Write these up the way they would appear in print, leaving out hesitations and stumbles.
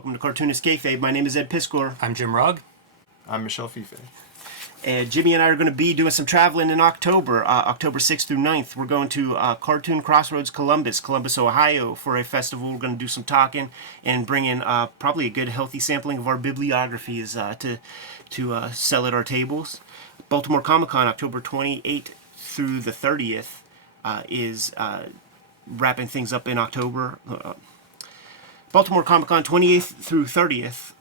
Welcome to Cartoonist Kayfabe. My name is Ed Piskor. I'm Jim Rugg. I'm Michel Fiffe. And Jimmy and I are going to be doing some traveling in October, October 6th through 9th. We're going to Cartoon Crossroads, Columbus, Ohio for a festival. We're going to do some talking and bring in probably a good, healthy sampling of our bibliographies to sell at our tables. Baltimore Comic-Con, October 28th through the 30th is wrapping things up in October. Baltimore Comic-Con, 28th through 30th.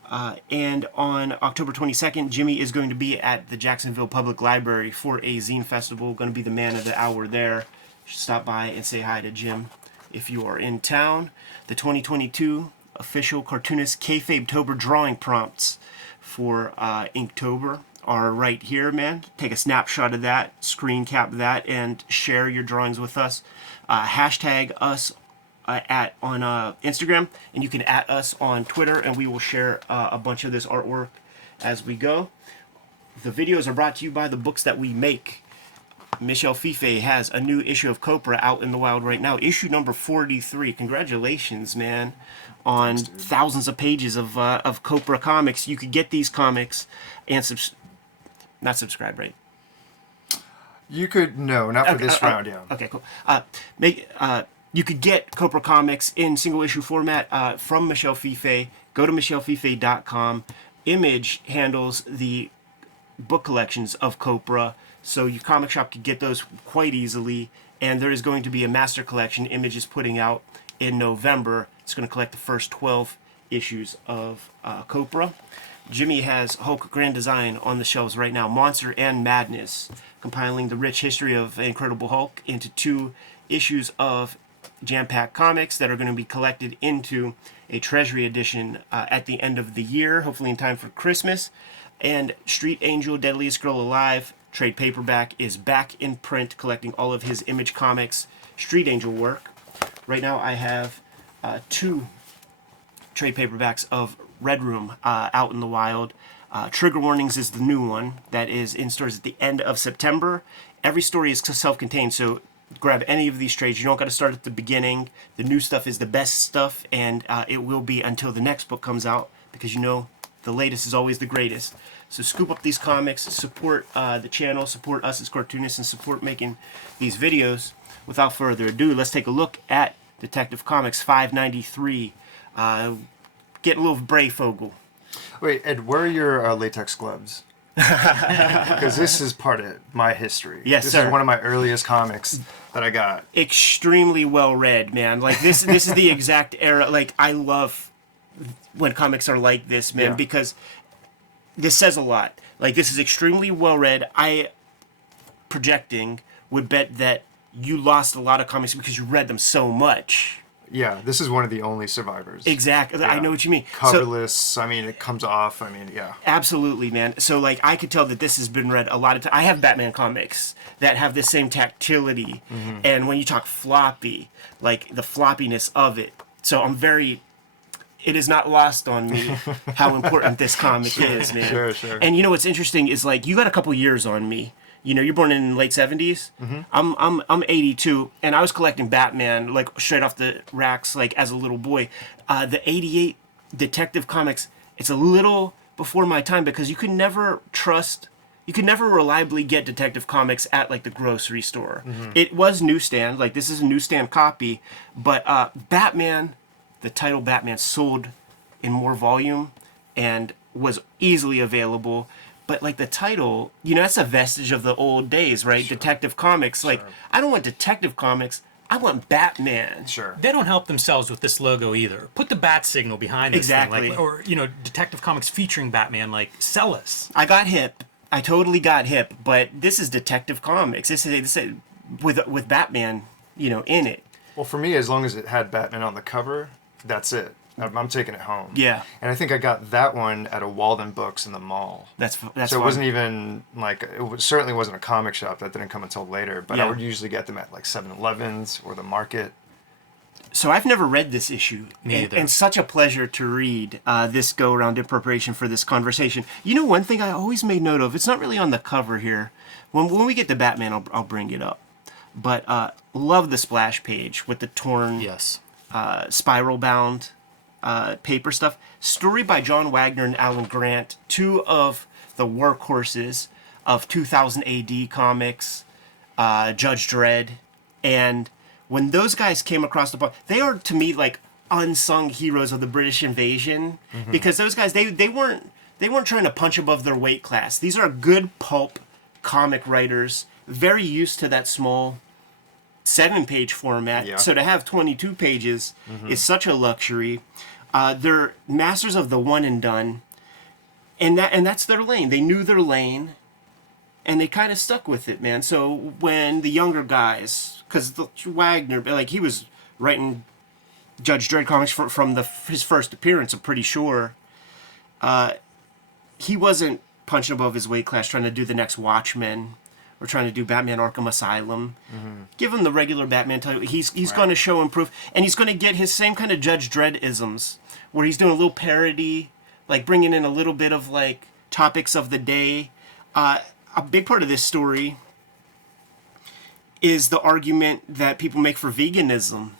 And on October 22nd, Jimmy is going to be at the Jacksonville Public Library for a zine festival. Going to be the man of the hour there. Stop by and say hi to Jim if you are in town. The 2022 official Cartoonist Kayfabe-tober drawing prompts for Inktober are right here, man. Take a snapshot of that, screen cap that, and share your drawings with us. Hashtag us on Instagram, and you can @ us on Twitter, and we will share a bunch of this artwork as we go. The videos are brought to you by the books that we make. Michel Fiffe has a new issue of Copra out in the wild right now, issue number 43. Congratulations, man, on thousands of pages of Copra comics. You could get these comics and not subscribe, right? You could, no, not for this round, yeah. Okay, cool. You could get Copra Comics in single issue format from Michel Fiffe. Go to michelfiffe.com. Image handles the book collections of Copra, so your comic shop could get those quite easily. And there is going to be a master collection Image is putting out in November. It's going to collect the first 12 issues of Copra. Jimmy has Hulk Grand Design on the shelves right now, Monster and Madness, compiling the rich history of Incredible Hulk into 2 issues of jam-packed comics that are going to be collected into a treasury edition at the end of the year, hopefully in time for Christmas. And Street Angel, Deadliest Girl Alive, trade paperback, is back in print, collecting all of his Image Comics Street Angel work. Right now I have 2 trade paperbacks of Red Room out in the wild. Trigger Warnings is the new one that is in stores at the end of September. Every story is self-contained, so grab any of these trades. You don't got to start at the beginning. The new stuff is the best stuff, and it will be until the next book comes out, because you know the latest is always the greatest. So scoop up these comics, support the channel, support us as cartoonists, and support making these videos. Without further ado, let's take a look at Detective Comics 593. Get a little Breyfogle. Wait, Ed, where are your latex gloves? Because this is part of my history. Yes, this sir. is one of my earliest comics that I got. Extremely well read, man. Like this is the exact era. Like, I love when comics are like this, man, because this says a lot. Like, this is extremely well read. I, projecting, would bet that you lost a lot of comics because you read them so much. Yeah, this is one of the only survivors. Exactly. Yeah. I know what you mean. Coverless, so, I mean, it comes off, I mean, yeah. Absolutely, man. So, like, I could tell that this has been read a lot of times. I have Batman comics that have the same tactility, and when you talk floppy, like, the floppiness of it. So I'm very... It is not lost on me how important this comic is, man. Sure. And you know what's interesting is, like, you got a couple years on me. You know, you're born in the late 70s. I'm 82, and I was collecting Batman, like, straight off the racks, like, as a little boy. The 88 Detective Comics, it's a little before my time, because you could never reliably get Detective Comics at, like, the grocery store. It was newsstand, like, this is a newsstand copy, but Batman, the title Batman, sold in more volume and was easily available. But, like, the title, you know, that's a vestige of the old days, right? Sure. Detective Comics. Like, I don't want Detective Comics. I want Batman. Sure. They don't help themselves with this logo either. Put the bat signal behind this exactly. thing. Like, or, you know, Detective Comics featuring Batman. Like, sell us. I got hip. I totally got hip. But this is Detective Comics. This is with Batman, you know, in it. Well, for me, as long as it had Batman on the cover, that's it. I'm taking it home. Yeah. And I think I got that one at a Walden Books in the mall. That's so fun. it wasn't even like certainly wasn't a comic shop. That didn't come until later. But I would usually get them at like 7-Elevens or the market. So I've never read this issue. Me either. And such a pleasure to read this go around in preparation for this conversation. You know, one thing I always made note of. It's not really on the cover here. When we get to Batman, I'll bring it up. But love the splash page with the torn spiral bound paper stuff. Story by John Wagner and Alan Grant, two of the workhorses of 2000 AD comics, Judge Dredd. And when those guys came across the book, they are, to me, like unsung heroes of the British invasion. Because those guys, they weren't trying to punch above their weight class. These are good pulp comic writers, very used to that small 7-page format. Yeah. So to have 22 pages is such a luxury. They're masters of the one and done, and that's their lane. They knew their lane, and they kind of stuck with it, man. So when the younger guys, because Wagner, like, he was writing Judge Dredd comics from his first appearance, I'm pretty sure. He wasn't punching above his weight class trying to do the next Watchmen or trying to do Batman Arkham Asylum. Give him the regular Batman title. He's going to show and prove, and he's going to get his same kind of Judge Dredd isms, where he's doing a little parody, like bringing in a little bit of like topics of the day. A big part of this story is the argument that people make for veganism,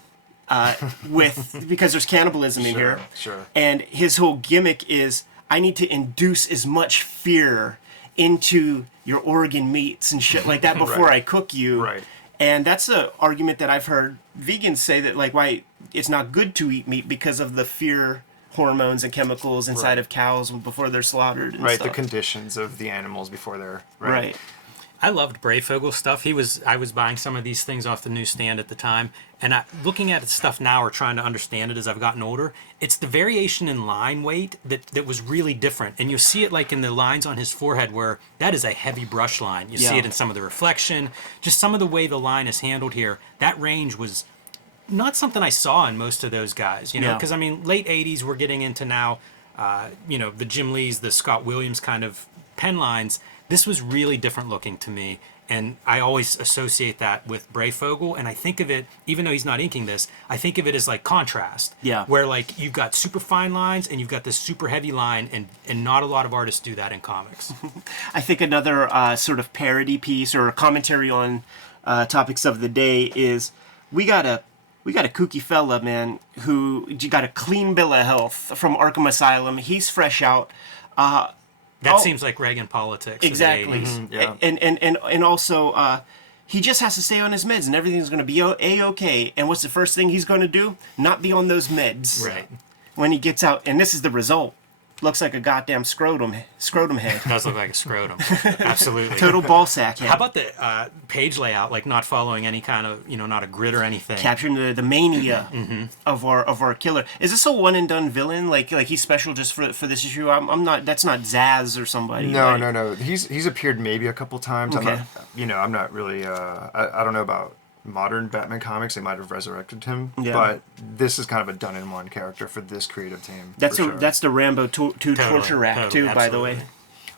because there's cannibalism in here. Sure. And his whole gimmick is, I need to induce as much fear into your organ meats and shit like that before I cook you. Right. And that's an argument that I've heard vegans say, that like why it's not good to eat meat because of the fear hormones and chemicals inside of cows before they're slaughtered and stuff. The conditions of the animals before they're Right. I loved Breyfogle stuff. I was buying some of these things off the newsstand at the time, and looking at stuff now or trying to understand it as I've gotten older, it's the variation in line weight that was really different. And you'll see it like in the lines on his forehead, where that is a heavy brush line. You see it in some of the reflection, just some of the way the line is handled here. That range was not something I saw in most of those guys, you know, because I mean, late 80s, we're getting into now, the Jim Lees, the Scott Williams kind of pen lines. This was really different looking to me, and I always associate that with Breyfogle, and I think of it, even though he's not inking this, I think of it as like contrast. Yeah. Where like you've got super fine lines and you've got this super heavy line, and not a lot of artists do that in comics. I think another sort of parody piece or a commentary on topics of the day is we got a kooky fella, man, who got a clean bill of health from Arkham Asylum. He's fresh out. That seems like Reagan politics. Exactly. Of the 80s. Yeah. And also, he just has to stay on his meds and everything's going to be A-okay. And what's the first thing he's going to do? Not be on those meds. Right. When he gets out. And this is the result. Looks like a goddamn scrotum head. It does look like a scrotum. Absolutely. Total ball sack head. How about the page layout, like not following any kind of, not a grid or anything? Capturing the mania of our killer. Is this a one and done villain? Like he's special just for this issue? I'm not. That's not Zaz or somebody. No, right? no. He's appeared maybe a couple times. Okay. I'm not really. I don't know about modern Batman comics. They might have resurrected him. Yeah. But this is kind of a done-in-one character for this creative team. That's for sure. that's the Rambo 2 torture rack too, by the way.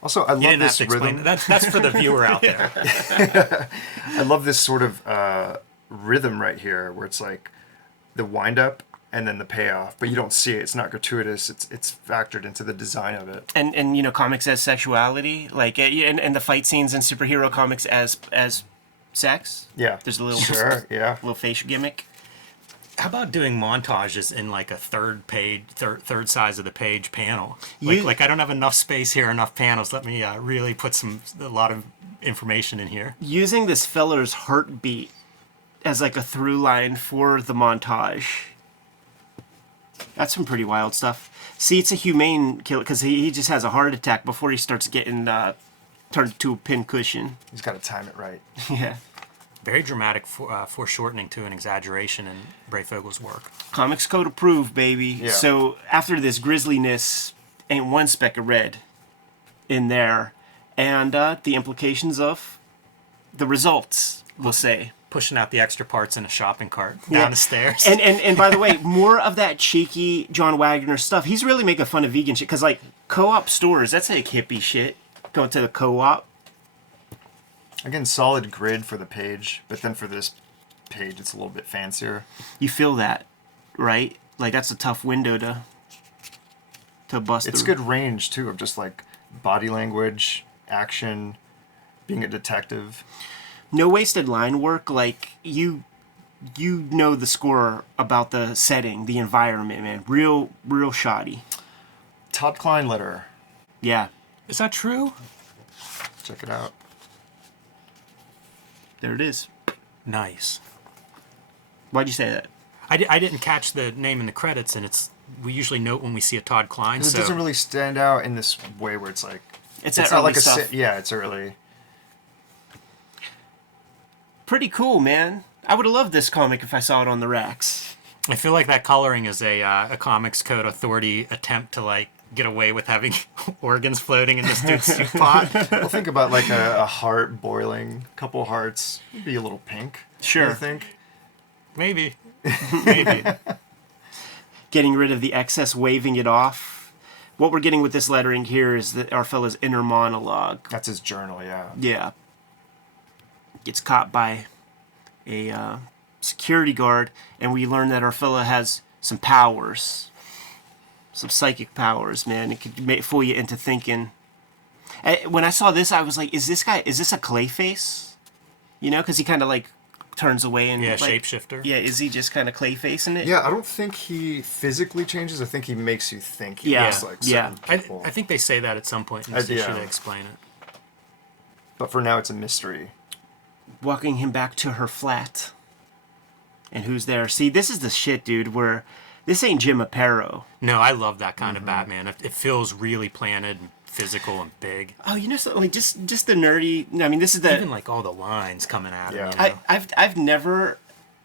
Also, I You love didn't have this to explain rhythm. That's for the viewer out there. I love this sort of rhythm right here, where it's like the wind-up and then the payoff, but you don't see it. It's not gratuitous. It's factored into the design of it. And comics as sexuality, like and the fight scenes in superhero comics as sex. Yeah. There's a little yeah. little facial gimmick. How about doing montages in like a third third size of the page panel? Like I don't have enough space here, enough panels. Let me really put a lot of information in here. Using this feller's heartbeat as like a through line for the montage. That's some pretty wild stuff. See, it's a humane kill because he just has a heart attack before he starts getting turned to a pincushion. He's got to time it right. Yeah. Very dramatic foreshortening to an exaggeration in Breyfogle's work. Comics Code approved, baby. Yeah. So after this grisliness, ain't one speck of red in there. And the implications of the results, we'll say. Pushing out the extra parts in a shopping cart down the stairs. And by the way, more of that cheeky John Wagner stuff. He's really making fun of vegan shit. Because, like, co-op stores, that's like hippie shit. Going to the co-op. Again, solid grid for the page, but then for this page, it's a little bit fancier. You feel that, right? Like, that's a tough window to bust It's through. good range, too, of just, like, body language, action, being a detective. No wasted line work. Like, you you know the score about the setting, the environment, man. Real shoddy. Todd Klein letter. Yeah, Is that true? Check it out. there it is. Nice. Why'd you say that? I didn't catch the name in the credits, and we usually note when we see a Todd Klein. 'Cause So it doesn't really stand out in this way where it's like It's it's that not early like a stuff. yeah, it's early. Pretty cool, man. I would have loved this comic if I saw it on the racks. I feel like that coloring is a Comics Code Authority attempt to like get away with having organs floating in this dude's soup pot. Well, think about like a heart boiling, couple hearts, it'd be a little pink. Sure. I think. Maybe. Maybe. Getting rid of the excess, waving it off. What we're getting with this lettering here is our fella's inner monologue. That's his journal, yeah. Yeah. Gets caught by a security guard, and we learn that our fella has some powers. Some psychic powers, man. It could fool you into thinking. When I saw this, I was like, is this a Clayface? You know, because he kind of like turns away and Yeah, like, shapeshifter. Yeah, is he just kind of Clayfacing it? Yeah, I don't think he physically changes. I think he makes you think he Yeah, looks like yeah. certain people. I think they say that at some point in this issue. yeah. They explain it. But for now, it's a mystery. Walking him back to her flat. And who's there? See, this is the shit, dude, where this ain't Jim Aparo. No, I love that kind of Batman. It feels really planted and physical and big. Oh, you know something? Like just the nerdy. I mean, this is the. Even like all the lines coming at him. Yeah. You know? I've never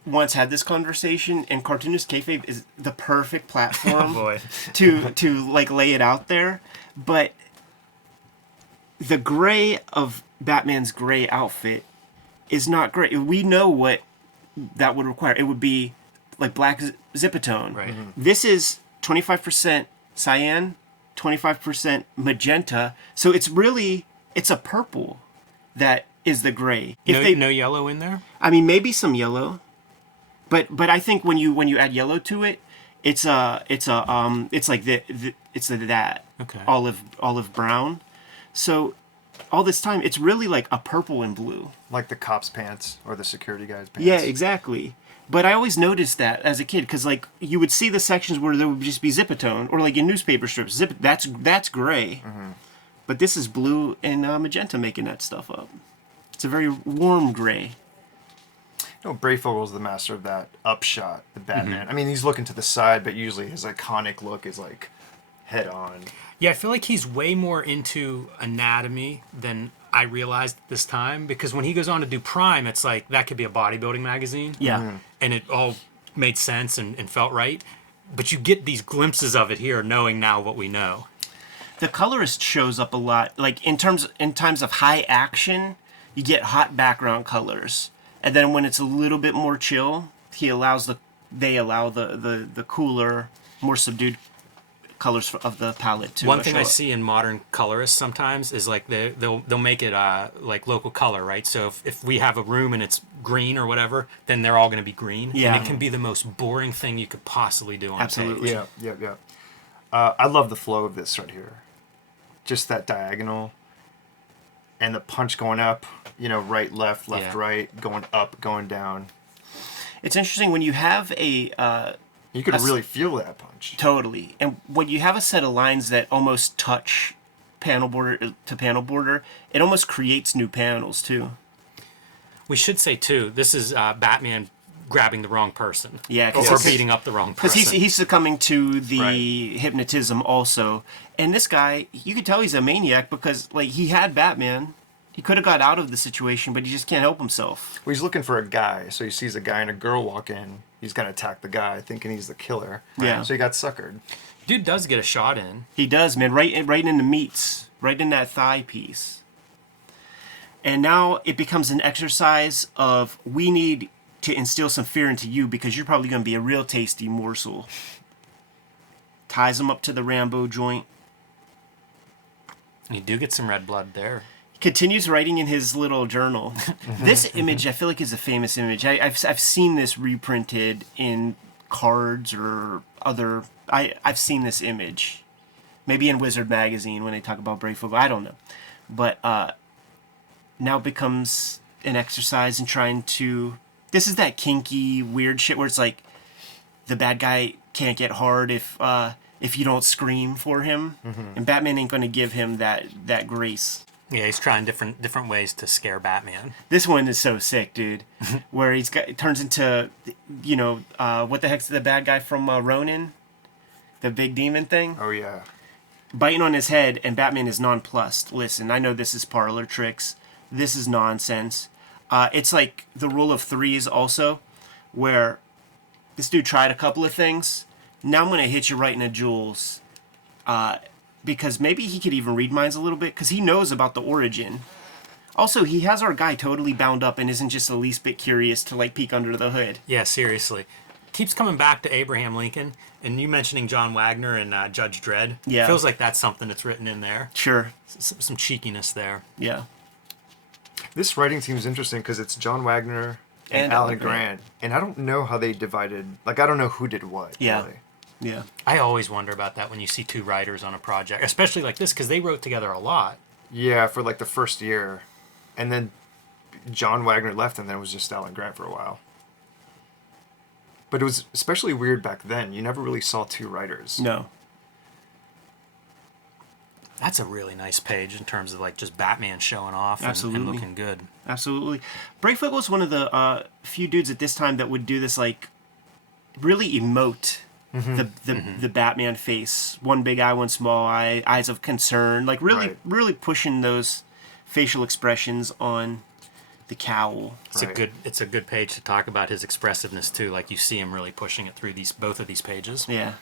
once had this conversation, and Cartoonist Kayfabe is the perfect platform Boy. to like lay it out there. But the gray of Batman's gray outfit is not great. We know what that would require. It would be like black Zipatone. Right. This is 25% cyan, 25% magenta. So it's a purple that is the gray. No yellow in there? I mean, maybe some yellow, but I think when you add yellow to it, it's like that Okay. olive brown. So all this time, it's really like a purple and blue. Like the cop's pants or the security guy's pants. Yeah, exactly. But I always noticed that as a kid, because like you would see the sections where there would just be Zipatone, or like in newspaper strips, that's gray. But this is blue and magenta making that stuff up. It's a very warm gray. You know, Breyfogle's the master of that upshot, the Batman. I mean, he's looking to the side, but usually his iconic look is like head on. Yeah, I feel like he's way more into anatomy than I realized at this time, because when he goes on to do Prime, it's like that could be a bodybuilding magazine. Yeah. And it all made sense and felt right. But you get these glimpses of it here, knowing now what we know. The colorist shows up a lot. Like in times of high action, you get hot background colors, and then when it's a little bit more chill, they allow the cooler, more subdued colors of the palette too. One thing I see in modern colorists sometimes is like they'll make it like local color, right? So if we have a room and it's green or whatever, then they're all going to be green. Yeah. And it can be the most boring thing you could possibly do on Absolutely. page. Yeah. I love the flow of this right here. Just that diagonal. And the punch going up, right, left, Yeah. right, going up, going down. It's interesting when you have a You could really feel that punch. totally, and when you have a set of lines that almost touch panel border to panel border, it almost creates new panels too. We should say too, this is Batman grabbing the wrong person. Yeah, or beating up the wrong because person. he's succumbing to the Right. hypnotism also. And this guy, you could tell he's a maniac because like he had Batman. He could have got out of the situation, but he just can't help himself. Well, he's looking for a guy, so he sees a guy and a girl walk in. He's going to attack the guy, thinking he's the killer. Yeah. So he got suckered. Dude does get a shot in. He does, man, right in the meats, right in that thigh piece. And now it becomes an exercise of we need to instill some fear into you because you're probably going to be a real tasty morsel. Ties him up to the Rambo joint. You do get some red blood there. Continues writing in his little journal. This image, I feel like, is a famous image. I've seen this reprinted in cards or other. I've seen this image, maybe in Wizard magazine when they talk about Breyfogle. I don't know, but now it becomes an exercise in trying to this is that kinky, weird shit where it's like the bad guy can't get hard if you don't scream for him, and Batman ain't gonna give him that grace. Yeah, he's trying different ways to scare Batman. This one is so sick, dude. Where it turns into, what the heck's the bad guy from Ronin, the big demon thing, Oh yeah. biting on his head, and Batman is nonplussed. Listen, I know this is parlor tricks. This is nonsense. It's like the rule of threes also, where this dude tried a couple of things. Now I'm gonna hit you right in the jewels. Because maybe he could even read minds a little bit, because he knows about the origin. Also, he has our guy totally bound up and isn't just the least bit curious to, like, peek under the hood. Yeah, seriously. Keeps coming back to Abraham Lincoln, and you mentioning John Wagner and Judge Dredd. Yeah. Feels like that's something that's written in there. Sure. Some cheekiness there. Yeah. This writing team is interesting because it's John Wagner and Alan Grant. And I don't know how they divided, like, I don't know who did what. Yeah. Really. Yeah. I always wonder about that when you see two writers on a project, especially like this, because they wrote together a lot. Yeah, for like the first year. And then John Wagner left, and then it was just Alan Grant for a while. But it was especially weird back then. You never really saw two writers. No. That's a really nice page in terms of like just Batman showing off and looking good. Absolutely. Breyfogle was one of the few dudes at this time that would do this, like, really emote the Batman face. One big eye, one small eye, eyes of concern. Like, really pushing those facial expressions on the cowl. It's a good page to talk about his expressiveness too. Like you see him really pushing it through both of these pages. Yeah.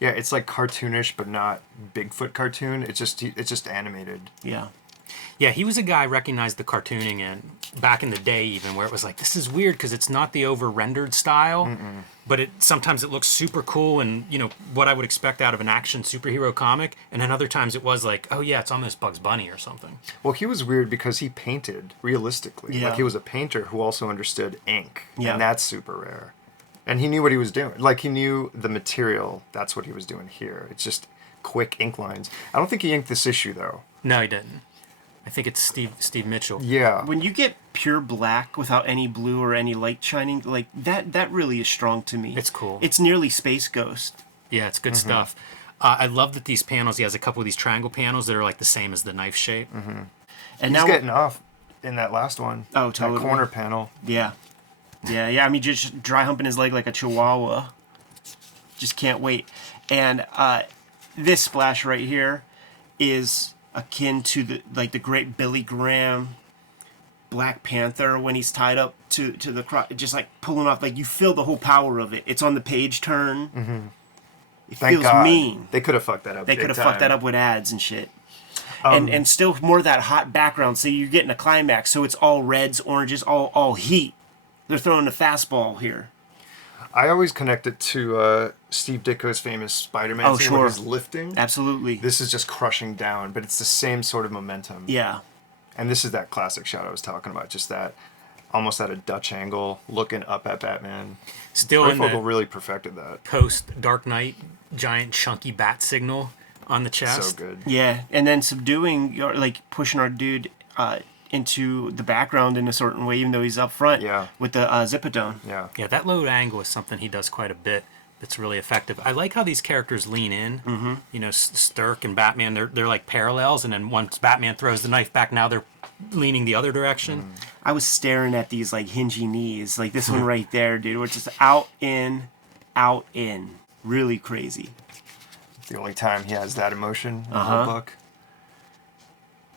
Yeah, it's like cartoonish, but not Bigfoot cartoon. It's just animated. Yeah. Yeah, he was a guy I recognized the cartooning in back in the day, even where it was like, this is weird because it's not the over rendered style, but sometimes it looks super cool and what I would expect out of an action superhero comic, and then other times it was like, oh yeah, it's almost Bugs Bunny or something. Well, he was weird because he painted realistically. Yeah. Like he was a painter who also understood ink, Yeah. and that's super rare. And he knew what he was doing. Like he knew the material. That's what he was doing here. It's just quick ink lines. I don't think he inked this issue though. No, he didn't. I think it's Steve Mitchell. Yeah. When you get pure black without any blue or any light shining, like that really is strong to me. It's cool. It's nearly Space Ghost. Yeah, it's good stuff. I love that these panels, he has a couple of these triangle panels that are like the same as the knife shape. And He's now getting off in that last one. Oh, totally. That corner panel. Yeah. Yeah. I mean, just dry humping his leg like a chihuahua. Just can't wait. And this splash right here is akin to the great Billy Graham Black Panther when he's tied up to the cross, just like pulling off, like you feel the whole power of it. It's on the page turn. It Thank feels God. mean. They could have fucked that up. They could have fucked that up with ads and shit. Um, And still more of that hot background, so you're getting a climax, so it's all reds, oranges, all heat. They're throwing a fastball here. I always connect it to Steve Ditko's famous Spider-Man Oh, scene sure. where he's lifting. Absolutely. This is just crushing down, but it's the same sort of momentum. Yeah. And this is that classic shot I was talking about, just that almost at a Dutch angle, looking up at Batman. Still in Breyfogle the really perfected that. post Dark Knight giant chunky bat signal on the chest. So good. Yeah, and then subduing, or like pushing our dude into the background in a certain way, even though he's up front. Yeah. With the Zipodone. Yeah. Yeah, that low angle is something he does quite a bit. That's really effective. I like how these characters lean in. Mm-hmm. Stirk and Batman, they're like parallels, and then once Batman throws the knife back, now they're leaning the other direction. I was staring at these like hingy knees, like this one right there, dude. Which is out in, really crazy. The only time he has that emotion in the whole book.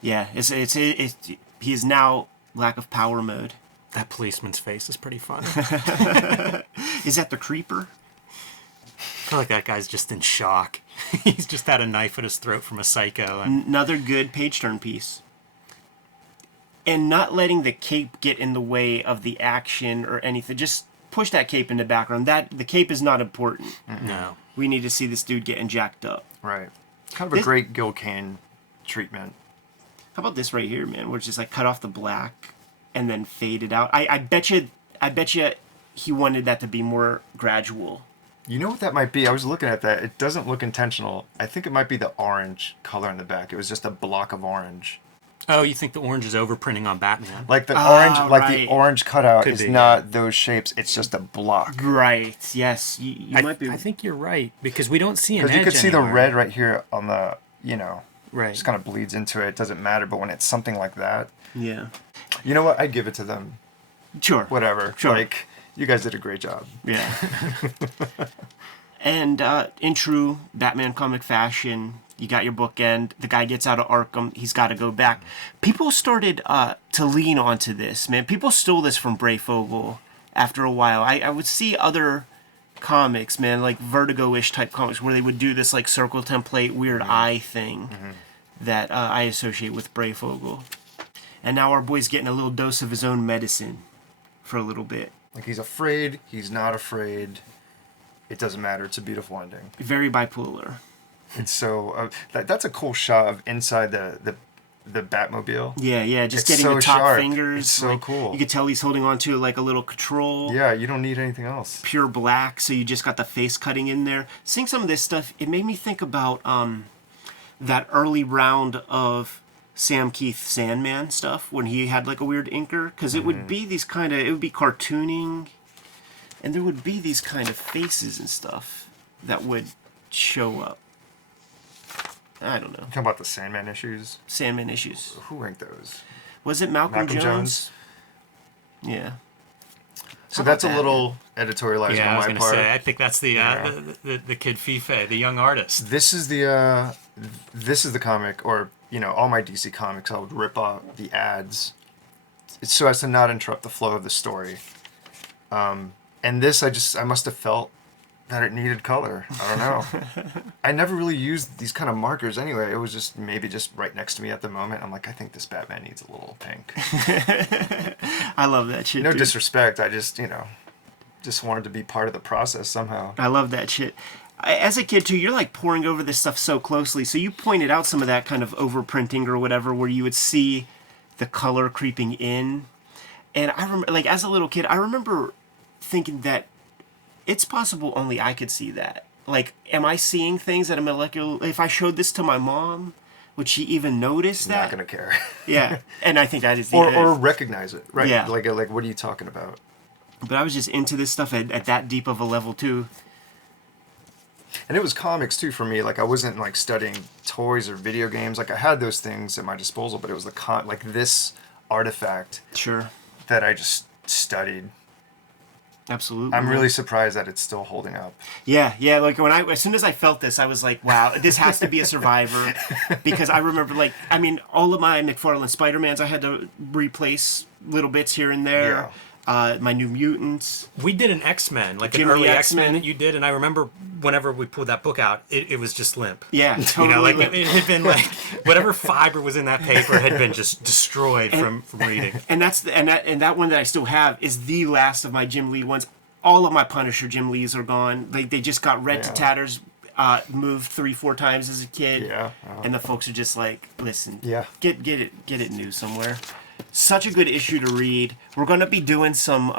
Yeah, it's he's now lack of power mode. That policeman's face is pretty funny. Is that the creeper? I feel like that guy's just in shock. He's just had a knife at his throat from a psycho. And Another good page turn piece. And not letting the cape get in the way of the action or anything. Just push that cape in the background. The cape is not important. no. We need to see this dude getting jacked up. Right. Kind of a great Gil Kane treatment. How about this right here, man? Where it's just like cut off the black and then fade it out. I bet you he wanted that to be more gradual. You know what that might be? I was looking at that. It doesn't look intentional. I think it might be the orange color in the back. It was just a block of orange. Oh, you think the orange is overprinting on Batman? Like the orange, like right. the orange cutout Could is be, not those shapes. It's just a block. Right. Yes. You might be. I think you're right because we don't see an Because you edge could see the anywhere. red right here on the, Right. just kind of bleeds into it. It doesn't matter. But when it's something like that, Yeah. you know what? I'd give it to them. Sure. Whatever. Sure. Like, you guys did a great job. Yeah. And in true Batman comic fashion, you got your bookend. The guy gets out of Arkham. He's got to go back. People started to lean onto this, man. People stole this from Breyfogle after a while. I would see other comics, man, like Vertigo-ish type comics, where they would do this like circle template, weird eye thing that I associate with Breyfogle. And now our boy's getting a little dose of his own medicine for a little bit. Like, he's afraid. He's not afraid. It doesn't matter. It's a beautiful ending. Very bipolar. It's so... that's a cool shot of inside the Batmobile. Yeah, just It's getting so the top sharp. fingers. It's so cool. You could tell he's holding on to like a little control. Yeah, you don't need anything else. Pure black, so you just got the face cutting in there. Seeing some of this stuff, it made me think about that early round of Sam Keith Sandman stuff when he had like a weird inker, because it would be these kind of, it would be cartooning, and there would be these kind of faces and stuff that would show up. I don't know. Talking about the Sandman issues. Sandman issues. Who ranked those? Was it Malcolm Malcolm Jones? Yeah. So How that's a about little editorializing Yeah, I on was my gonna part. say. I think that's the the kid Fiffe, the young artist. This is the comic, or all my DC comics, I would rip off the ads, so as to not interrupt the flow of the story. And this, I must have felt that it needed color. I don't know. I never really used these kind of markers anyway. It was just maybe just right next to me at the moment. I'm like, I think this Batman needs a little pink. I love that shit. No dude. disrespect. I just wanted to be part of the process somehow. I love that shit. As a kid too, you're like poring over this stuff so closely. So you pointed out some of that kind of overprinting or whatever, where you would see the color creeping in. And I remember, like as a little kid, I remember thinking that it's possible only I could see that. Like, am I seeing things at a molecular? If I showed this to my mom, would she even notice that? Not gonna care. Yeah, and I think that is the or recognize it, right? Yeah. Like what are you talking about? But I was just into this stuff at that deep of a level too. And it was comics too for me. Like, I wasn't like studying toys or video games. Like, I had those things at my disposal, but it was like this artifact Sure, that I just studied. absolutely. I'm really surprised that it's still holding up. Yeah. Like as soon as I felt this, I was like, wow, this has to be a Survivor, because I remember all of my McFarlane Spider-Mans, I had to replace little bits here and there. Yeah. My New Mutants. We did an X-Men, like Jim an early Lee X-Men X-Men. that you did, and I remember whenever we pulled that book out, it was just limp. Yeah, totally. It had been like whatever fiber was in that paper had been just destroyed from reading. And that one that I still have is the last of my Jim Lee ones. All of my Punisher Jim Lees are gone. They just got read to Yeah. tatters, moved 3-4 times as a kid. Yeah. And the folks are just like, listen, Yeah. get it new somewhere. Such a good issue to read. We're gonna be doing some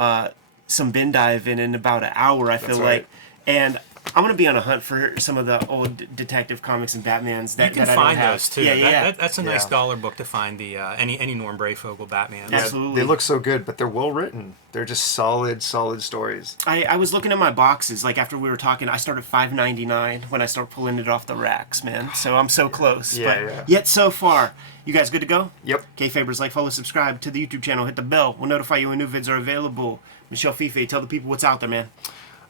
bin dive in about an hour, I feel That's like, right. and I'm gonna be on a hunt for some of the old detective comics and Batmans that, You can that I don't find have. those too. Yeah. That's a nice Yeah. dollar book to find the any Norm Breyfogle Batman. Yeah. Absolutely. They look so good, but they're well written. They're just solid stories. I was looking at my boxes, like after we were talking, I started $5.99 when I start pulling it off the racks, man. So I'm so close. Yeah, but yeah. Yet so far. You guys good to go? Yep. Kayfabers, like, follow, subscribe to the YouTube channel, hit the bell. We'll notify you when new vids are available. Michel Fiffe, tell the people what's out there, man.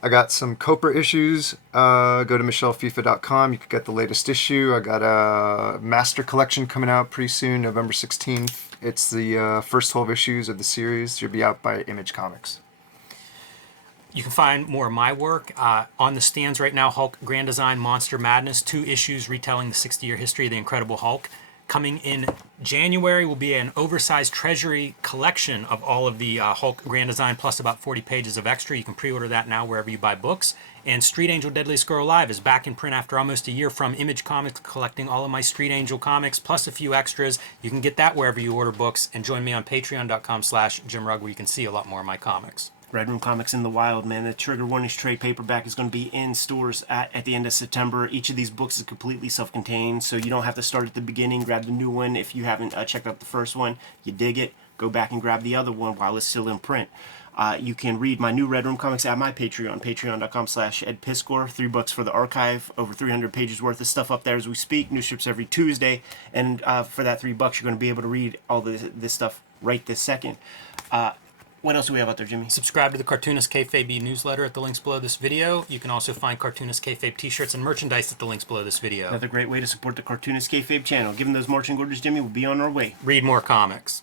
I got some Copra issues. Go to michelfiffe.com. You can get the latest issue. I got a master collection coming out pretty soon, November 16th. It's the first 12 issues of the series. Should be out by Image Comics. You can find more of my work on the stands right now. Hulk Grand Design Monster Madness, 2 issues retelling the 60-year history of the Incredible Hulk. Coming in January will be an oversized treasury collection of all of the Hulk Grand Design, plus about 40 pages of extra. You can pre-order that now wherever you buy books. And Street Angel Deadliest Girl Alive is back in print after almost a year from Image Comics, collecting all of my Street Angel comics, plus a few extras. You can get that wherever you order books. And join me on patreon.com/JimRugg, where you can see a lot more of my comics. Red Room Comics in the Wild, man. The Trigger One-Inch trade paperback is going to be in stores at the end of September. Each of these books is completely self-contained, so you don't have to start at the beginning, grab the new one. If you haven't checked out the first one, you dig it, go back and grab the other one while it's still in print. You can read my new Red Room Comics at my Patreon, patreon.com/edpiskor. $3 for the archive, over 300 pages worth of stuff up there as we speak. New strips every Tuesday, and for that $3, you're going to be able to read all this stuff right this second. What else do we have out there, Jimmy? Subscribe to the Cartoonist Kayfabe newsletter at the links below this video. You can also find Cartoonist Kayfabe t-shirts and merchandise at the links below this video. Another great way to support the Cartoonist Kayfabe channel. Given those marching orders, Jimmy, we'll be on our way. Read more comics.